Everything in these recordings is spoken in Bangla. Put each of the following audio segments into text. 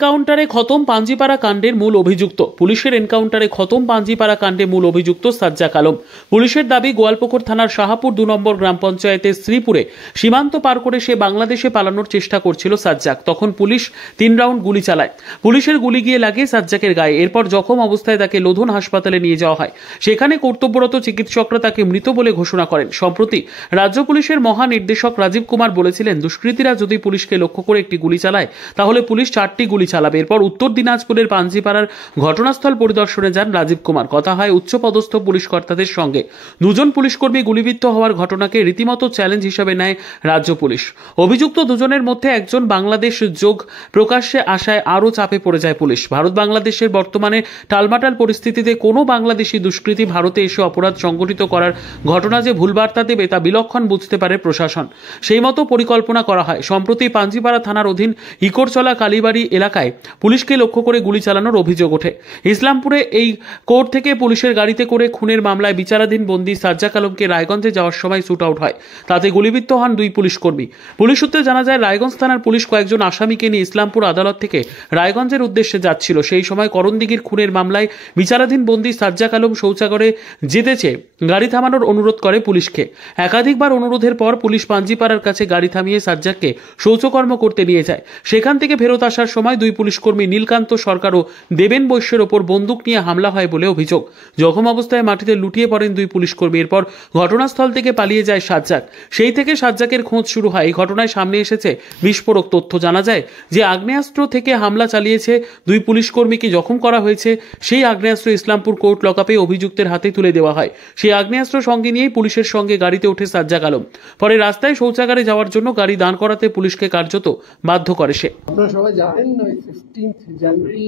এনকাউন্টারে খতম পাঞ্জিপাড়া কাণ্ডের মূল অভিযুক্ত। পুলিশের এনকাউন্টারে খতম পাঞ্জিপাড়া কাণ্ডে মূল অভিযুক্ত সাজ্জাক আলম। পুলিশের দাবি, গোয়ালপুকুর থানার শাহাপুর 2 নম্বর গ্রাম পঞ্চায়েতের শ্রীপুরে সীমান্ত পার করে সে বাংলাদেশে পালানোর চেষ্টা করছিল সাজ্জাক। তখন পুলিশ 3 রাউন্ড গুলি চালায়। পুলিশের গুলি গিয়ে লাগে সাজ্জাকের গায়ে। এরপর জখম অবস্থায় তাকে লোধন হাসপাতালে নিয়ে যাওয়া হয়। সেখানে কর্তব্যরত চিকিৎসকরা তাকে মৃত বলে ঘোষণা করেন। সম্প্রতি রাজ্য পুলিশের মহানির্দেশক রাজীব কুমার বলেছিলেন, দুষ্কৃতীরা যদি পুলিশকে লক্ষ্য করে একটি গুলি চালায় তাহলে পুলিশ 4টি গুলি চালাবে। এরপর উত্তর দিনাজপুরের পাঞ্জিপাড়ার ঘটনাস্থল পরিদর্শনে যান রাজীব কুমার। কথা হয় উচ্চপদস্থ পুলিশ কর্তাদের সঙ্গে। 2 জন পুলিশকর্মী গুলিবিদ্ধ হওয়ার ঘটনাকে রীতিমতো চ্যালেঞ্জ হিসেবে নেয় রাজ্য পুলিশ। অভিযুক্ত 2 জনের মধ্যে একজন বাংলাদেশ যোগ প্রকাশ্যে আসায় আরও চাপে পড়ে যায় পুলিশ। ভারত বাংলাদেশের বর্তমানে টালমাটাল পরিস্থিতিতে কোনো বাংলাদেশি দুষ্কৃতী ভারতে এসে অপরাধ সংগঠিত করার ঘটনা যে ভুলবার্তা দেবে তা বিলক্ষণ বুঝতে পারে প্রশাসন। সেই মতো পরিকল্পনা করা হয়। সম্প্রতি পাঞ্জিপাড়া থানার অধীন ইকোরচলা কালীবাড়ি এলাকায় পুলিশকে লক্ষ্য করে গুলি চালানোর অভিযোগ ওঠে। ইসলামপুরে এই কোর্ট থেকে পুলিশের গাড়িতে করে খুনের মামলায় বিচারাধীন বন্দী সাজ্জাক আলমকে রায়গঞ্জে যাওয়ার সময় শুট আউট হয়। তাতে গুলিবিদ্ধ হন 2 পুলিশকর্মী। পুলিশ সূত্রে জানা যায়, রায়গঞ্জ থানার পুলিশ কয়েকজন আসামিকে নিয়ে ইসলামপুর আদালত থেকে রায়গঞ্জের উদ্দেশ্যে যাচ্ছিল। সেই সময় করণদিঘির খুনের মামলায় বিচারাধীন বন্দী সাজ্জাক আলম শৌচাগারে যেতে চেয়ে গাড়ি থামানোর অনুরোধ করে পুলিশকে। একাধিকবার অনুরোধের পর পুলিশ পাঞ্জিপাড়ার কাছে গাড়ি থামিয়ে সাজ্জাককে শৌচকর্ম করতে নিয়ে যায়। সেখান থেকে ফেরত আসার সময় 2 পুলিশকর্মী নীলকান্ত সরকার ও দেবেন বৈশ্যের ওপর বন্দুক নিয়ে হামলা হয় বলে অভিযোগ। জখম অবস্থায় মাটিতে লুটিয়ে পড়েন 2 পুলিশকর্মী। এরপর ঘটনাস্থল থেকে পালিয়ে যায় সাজ্জাক। সেই থেকে সাজ্জাকের খোঁজ শুরু হয়। এই ঘটনায় সামনে এসেছে বিস্ফোরক তথ্য। জানা যায় যে আগ্নেয়াস্ত্র থেকে হামলা চালিয়েছে 2 পুলিশকর্মীকে জখম করা হয়েছে। সেই আগ্নেয়াস্ত্র ইসলামপুর কোর্ট লকআপে অভিযুক্তের হাতে তুলে দেওয়া হয়। সেই আগ্নেয়াস্ত্র সঙ্গে নিয়েই পুলিশের সঙ্গে গাড়িতে ওঠে সাজ্জাক আলম। পরে রাস্তায় শৌচাগারে যাওয়ার জন্য গাড়ি দাঁড় করাতে পুলিশকে কার্যত বাধ্য করে সে। আপনারা সবাই জানেন 15 জানুয়ারি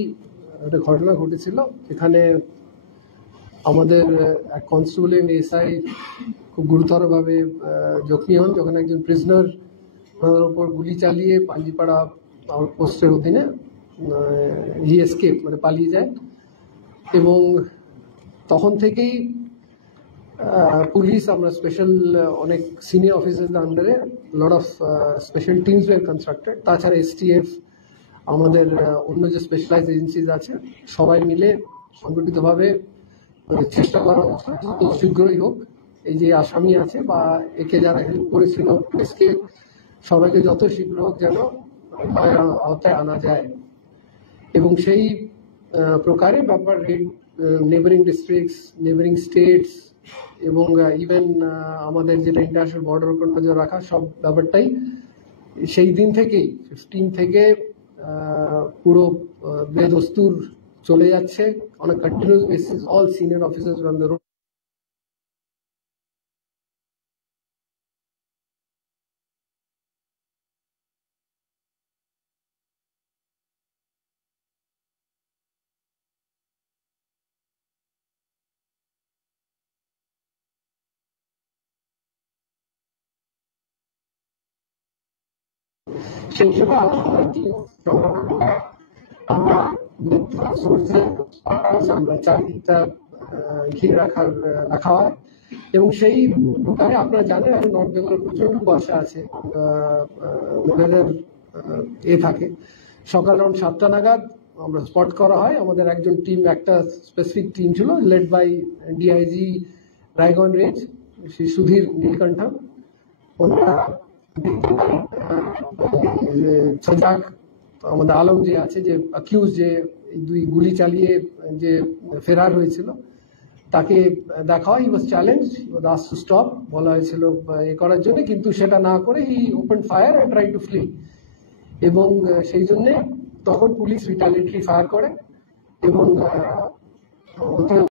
একটা ঘটনা ঘটেছিল। এখানে আমাদের এক কনস্টেবল এসআই খুব গুরুতরভাবে জখমি হন যখন একজন প্রিজনার ওনার উপর গুলি চালিয়ে পাঞ্জিপাড়া আউটপোস্টের অধীনে এসকেপ মানে পালিয়ে যায়। এবং তখন থেকেই পুলিশ, আমরা স্পেশাল অনেক সিনিয়র অফিসারদের আন্ডারে lot of special teams were constructed. তাছাড়া এসটিএফ, আমাদের অন্য যে স্পেশালাইজড এজেন্সিজ আছে, সবাই মিলে সংগঠিতভাবে চেষ্টা করা যত শীঘ্রই হোক এই যে আসামি আছে বা একে যারা হেল্প করেছিল পুলিশকে, সবাইকে যত শীঘ্র হোক যেন আওতায় আনা যায়। এবং সেই প্রকারে ব্যাপার নেবারিং ডিস্ট্রিক্টস, নেবারিং স্টেটস এবং ইভেন আমাদের যেটা ইন্টারন্যাশনাল বর্ডার উপর নজর রাখা, সব ব্যাপারটাই সেই দিন থেকেই 15 থেকে পুরো বেদস্তুর চলে যাচ্ছে on a continuous basis. All senior officers on the road. সেই হিসেবে আমরা চারিদিকটা ঘিরে রাখা হয়। এবং সেই প্রকারে আপনারা জানেন এখন নর্থ বেঙ্গল প্রচন্ড বর্ষা আছে, থাকে। সকাল রাউন্ড 7টা নাগাদ আমরা স্পট করা হয়। আমাদের একজন টিম, একটা স্পেসিফিক টিম ছিল led by DIG Raiganj range Shri Sudhir Nilkanth. ওনারা সাজ্জাক আমাদের আলম যে আছে, যে অ্যাকিউজ, যে 2 গুলি চালিয়ে যে ফেরার হয়েছিল, তাকে দেখা হয়। He was challenge, he was asked to stop, বলা হয়েছিল এ করার জন্য, কিন্তু সেটা না করে he open fire and try to flee. এবং সেই জন্য তখন পুলিশ রিটালিয়েটরি ফায়ার করে এবং